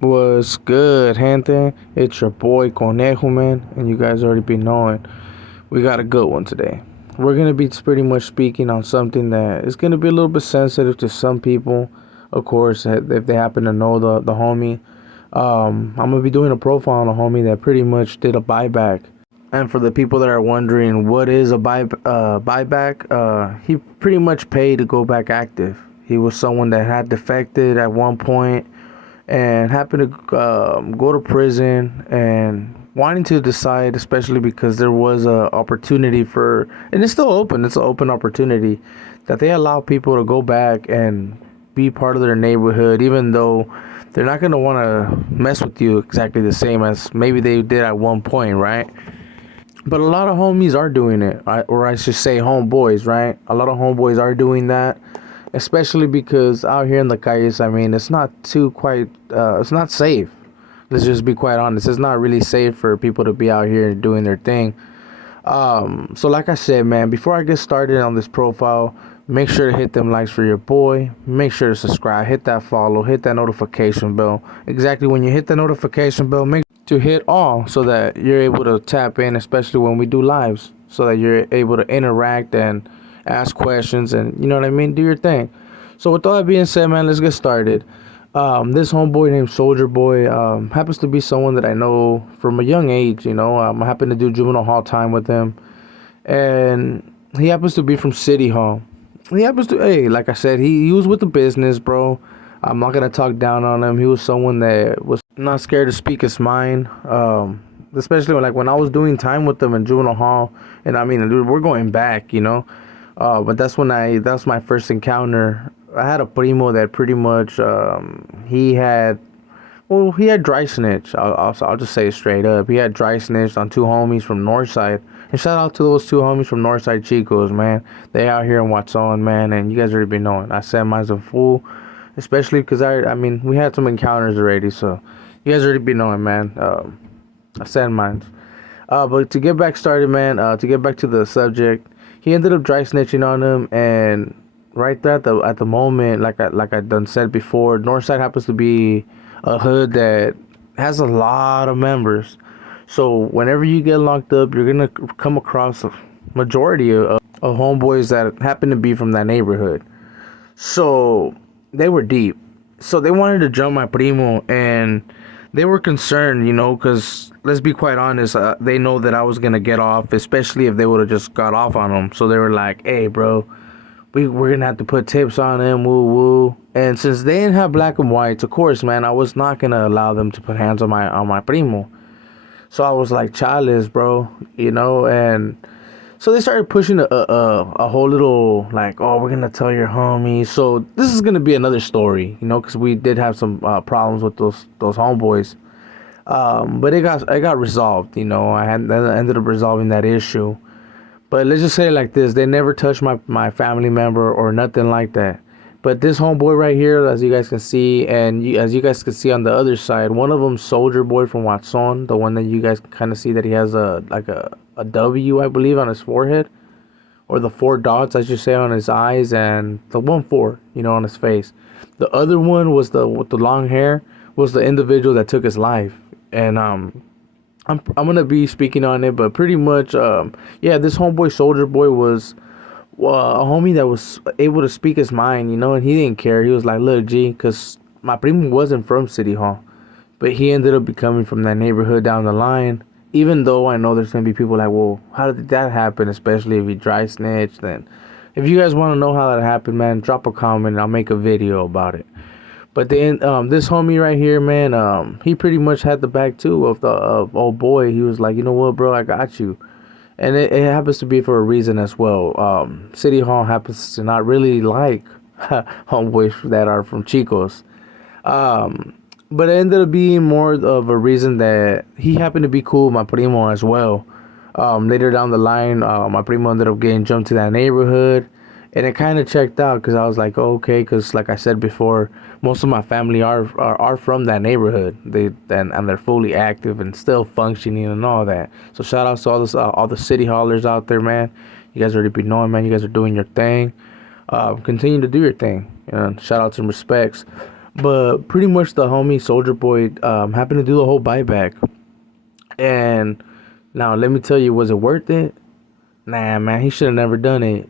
What's good, gente? It's your boy Conejo, man, and you guys already be knowing we got a good one today. We're gonna be pretty much speaking on something that is gonna be a little bit sensitive to some people, of course, if they happen to know the homie. I'm gonna be doing a profile on a homie that pretty much did a buyback. And for the people that are wondering what is a buyback, he pretty much paid to go back active. He was someone that had defected at one point and happened to go to prison and wanting to decide, especially because there was a opportunity for, and it's still open, it's an open opportunity that they allow people to go back and be part of their neighborhood, even though they're not going to want to mess with you exactly the same as maybe they did at one point, right? But a lot of homies are doing it, or I should say homeboys, right? A lot of homeboys are doing that, especially because out here in the calles, I mean, it's not it's not safe. Let's just be quite honest. It's not really safe for people to be out here doing their thing. So like I said, man, before I get started on this profile, make sure to hit them likes for your boy. Make sure to subscribe, hit that follow, hit that notification bell. Exactly when you hit the notification bell, make sure to hit all so that you're able to tap in, especially when we do lives, so that you're able to interact and ask questions and, you know what I mean, do your thing. So with all that being said, man, let's get started. This homeboy named Soldier Boy happens to be someone that I know from a young age. You know, I happen to do juvenile hall time with him, and he happens to be from City Hall. He happens to, hey, like I said, he was with the business, bro. I'm not gonna talk down on him. He was someone that was not scared to speak his mind. Especially when I was doing time with them in juvenile hall, and I mean, dude, we're going back, you know. But that's my first encounter. I had a primo that pretty much he had dry snitch. I'll just say it straight up. He had dry snitched on two homies from Northside. And shout out to those two homies from Northside Chicos, man. They out here in Watson, man, and you guys already been knowing. I said mine's a fool, especially because I mean we had some encounters already, so you guys already been knowing, man. I said mine's. But to get back started, man. To get back to the subject, he ended up dry snitching on him, and right there at the moment, like I done said before, Northside happens to be a hood that has a lot of members. So whenever you get locked up, you're gonna come across a majority of homeboys that happen to be from that neighborhood. So they were deep. So they wanted to jump my primo, and they were concerned, you know, because let's be quite honest, they know that I was gonna get off, especially if they would have just got off on them. So they were like, "Hey, bro, we're gonna have to put tips on him, woo woo." And since they didn't have black and whites, of course, man, I was not gonna allow them to put hands on my primo. So I was like, "Chales, bro," you know. And so they started pushing a whole little like, "Oh, we're gonna tell your homie." So this is gonna be another story, you know, because we did have some problems with those homeboys. But it got resolved, you know. I ended up resolving that issue. But let's just say it like this: they never touched my family member or nothing like that. But this homeboy right here, as you guys can see, and as you guys can see on the other side, one of them, Soldier Boy from Watson, the one that you guys can kind of see that he has a W, I believe, on his forehead, or the 4 dots, I should say, on his eyes, and the 1-4, you know, on his face. The other one was with the long hair, was the individual that took his life, and I'm gonna be speaking on it, but pretty much, yeah, this homeboy Soldier Boy was a homie that was able to speak his mind, you know, and he didn't care. He was like, "Look, G," because my primo wasn't from City Hall, but he ended up becoming from that neighborhood down the line. Even though I know there's gonna be people like, "Well, how did that happen?" Especially if he dry snitched. Then, if you guys want to know how that happened, man, drop a comment and I'll make a video about it. But then this homie right here, man, he pretty much had the back too of old boy. He was like, "You know what, bro, I got you." And it happens to be for a reason as well. City Hall happens to not really like homeboys that are from Chicos. But it ended up being more of a reason that he happened to be cool with my primo as well. Later down the line, my primo ended up getting jumped to that neighborhood. And it kind of checked out because I was like, oh, okay, because like I said before, most of my family are from that neighborhood. And they're fully active and still functioning and all that. So shout out to all the city haulers out there, man. You guys already be knowing, man. You guys are doing your thing. Continue to do your thing. Shout out and respects. But pretty much the homie Soldier Boy happened to do the whole buyback. And now let me tell you, was it worth it? Nah, man, he should have never done it.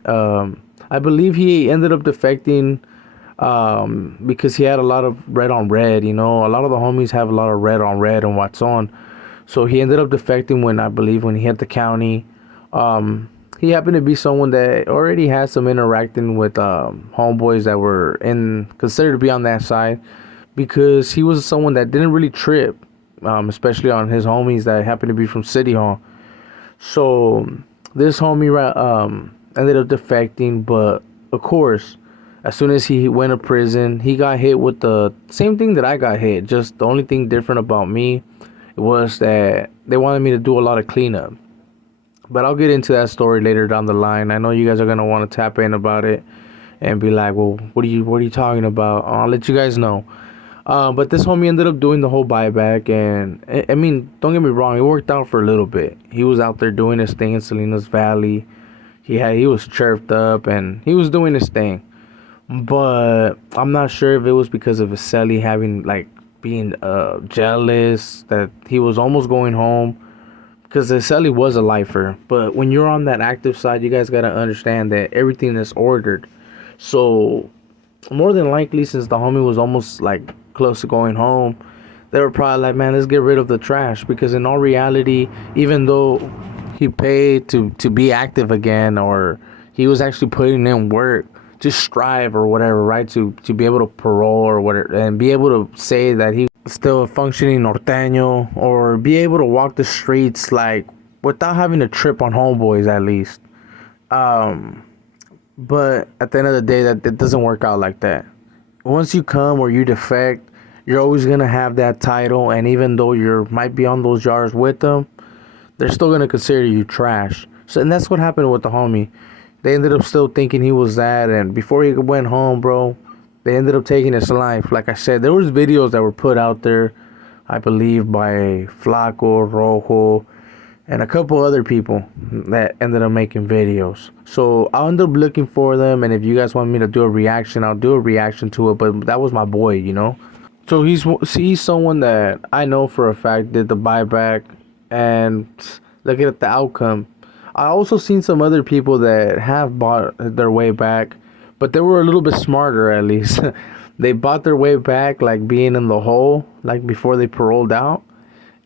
I believe he ended up defecting because he had a lot of red on red. A lot of the homies have a lot of red on red and what's on. So he ended up defecting when he hit the county. He happened to be someone that already had some interacting with homeboys that were considered to be on that side, because he was someone that didn't really trip, especially on his homies that happened to be from City Hall. So this homie ended up defecting, but of course, as soon as he went to prison, he got hit with the same thing that I got hit. Just the only thing different about me was that they wanted me to do a lot of cleanup. But I'll get into that story later down the line. I know you guys are gonna want to tap in about it and be like, "Well, what are you talking about?" I'll let you guys know. But this homie ended up doing the whole buyback, and I mean, don't get me wrong, it worked out for a little bit. He was out there doing his thing in Salinas Valley. He was chirped up and he was doing his thing. But I'm not sure if it was because of his celly being jealous that he was almost going home, because the celly was a lifer. But when you're on that active side, you guys gotta understand that everything is ordered. So more than likely, since the homie was almost like close to going home, they were probably like, man, let's get rid of the trash. Because in all reality, even though he paid to be active again, or he was actually putting in work to strive or whatever, right, to be able to parole or whatever, and be able to say that he still a functioning Norteño, or be able to walk the streets like without having to trip on homeboys at least. But at the end of the day, that it doesn't work out like that. Once you come or you defect, you're always gonna have that title, and even though you might be on those jars with them, they're still gonna consider you trash. So, and that's what happened with the homie. They ended up still thinking he was that, and before he went home, bro, they ended up taking his life. Like I said, there was videos that were put out there, I believe, by Flaco, Rojo, and a couple other people that ended up making videos. So I'll end up looking for them, and if you guys want me to do a reaction, I'll do a reaction to it. But that was my boy. So he's someone that I know for a fact did the buyback, and look at the outcome. I also seen some other people that have bought their way back, but they were a little bit smarter at least. They bought their way back, like being in the hole, like before they paroled out,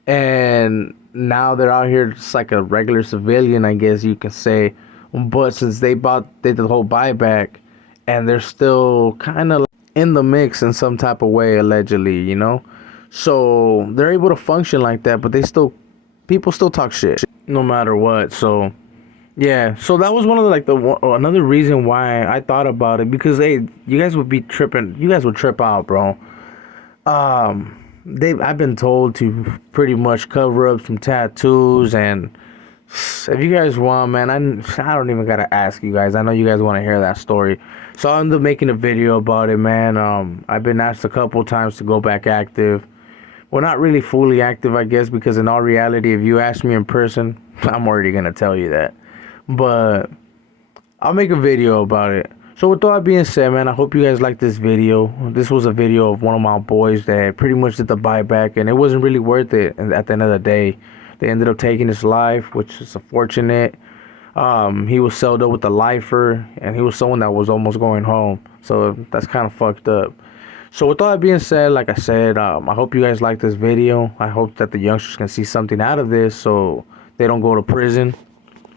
and now they're out here just like a regular civilian, I guess you can say. But since they did the whole buyback, and they're still kind of in the mix in some type of way, allegedly. So they're able to function like that, but people still talk shit no matter what. So yeah, so that was one of another reason why I thought about it, because hey, you guys would be tripping. You guys would trip out, bro. I've been told to pretty much cover up some tattoos, and if you guys want, man, I don't even gotta ask you guys. I know you guys want to hear that story, so I ended up making a video about it, man. I've been asked a couple times to go back active. Well, not really fully active, I guess, because in all reality, if you ask me in person, I'm already gonna tell you that. But I'll make a video about it. So with all that being said, man, I hope you guys like this video. This was a video of one of my boys that pretty much did the buyback, and it wasn't really worth it. And at the end of the day, they ended up taking his life, which is unfortunate. He was sold up with a lifer, and he was someone that was almost going home. So that's kind of fucked up. So with all that being said, like I said, I hope you guys like this video. I hope that the youngsters can see something out of this so they don't go to prison.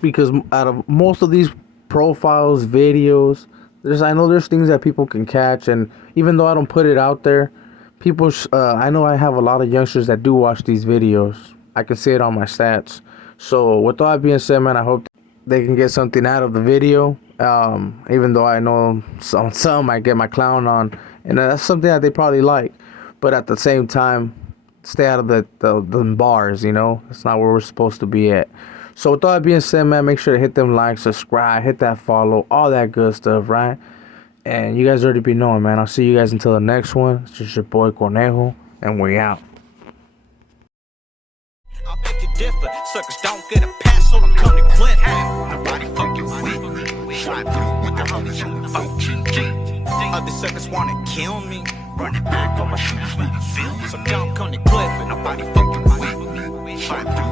Because out of most of these profiles, videos, I know there's things that people can catch, and even though I don't put it out there, I know I have a lot of youngsters that do watch these videos. I can see it on my stats. So with all that being said, man, I hope they can get something out of the video. Even though I know some might get my clown on, and that's something that they probably like. But at the same time, stay out of the bars. It's not where we're supposed to be at. So with all that being said, man, make sure to hit them likes, subscribe, hit that follow, all that good stuff, right? And you guys already be knowing, man. I'll see you guys until the next one. It's just your boy Conejo, and we out. I beg to differ. Suckers don't get a pass, so I'm coming to Cliff. Nobody fucking with me. Slide through with the homies on the 14G. Other suckers wanna kill me. Running back on my shoes with the film. So don't come to Cliff and nobody fucking with me. Slide through.